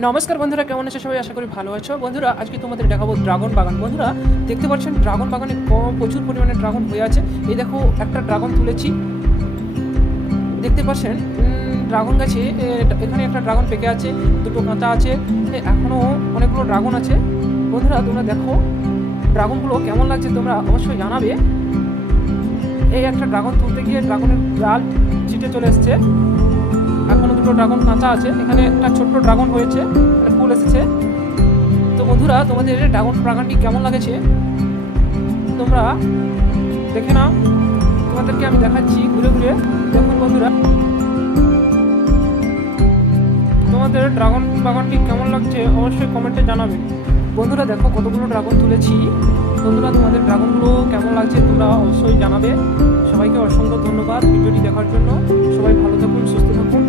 নমস্কার বন্ধুরা, কেমন আছো সবাই? আশা করি ভালো আছো। বন্ধুরা, আজকে তোমাদের দেখাবো ড্রাগন বাগান। বন্ধুরা, দেখতে পাচ্ছেন ড্রাগন বাগানে প্রচুর পরিমাণে ড্রাগন হয়ে আছে। এই দেখো, একটা ড্রাগন তুলেছি, দেখতে পাচ্ছেন ড্রাগন গাছে এখানে একটা ড্রাগন পেকে আছে, দুটো কাঁচা আছে, এখনও অনেকগুলো ড্রাগন আছে। বন্ধুরা, তোমরা দেখো ড্রাগনগুলো কেমন লাগছে, তোমরা অবশ্যই জানাবে। এই একটা ড্রাগন তুলতে গিয়ে ড্রাগনের ডাল ছিটে চলে এসছে। এখনো দুটো ড্রাগন কাঁচা আছে, এখানে একটা ছোট্ট ড্রাগন হয়েছে, ফুল এসেছে। তো বন্ধুরা, তোমাদের ড্রাগন বাগানটি কেমন লাগেছে তোমরা দেখে নাও। তোমাদেরকে আমি দেখাচ্ছি ঘুরে ঘুরে। দেখুন বন্ধুরা, তোমাদের ড্রাগন বাগানটি কেমন লাগছে অবশ্যই কমেন্টে জানাবে। বন্ধুরা, দেখো কতগুলো ড্রাগন তুলেছি। বন্ধুরা, তোমাদের ড্রাগনগুলো কেমন লাগছে তোমরা অবশ্যই জানাবে। সবাইকে অসংখ্য ধন্যবাদ ভিডিওটি দেখার জন্য। সবাই ভালো থাকুন, সুস্থ থাকুন।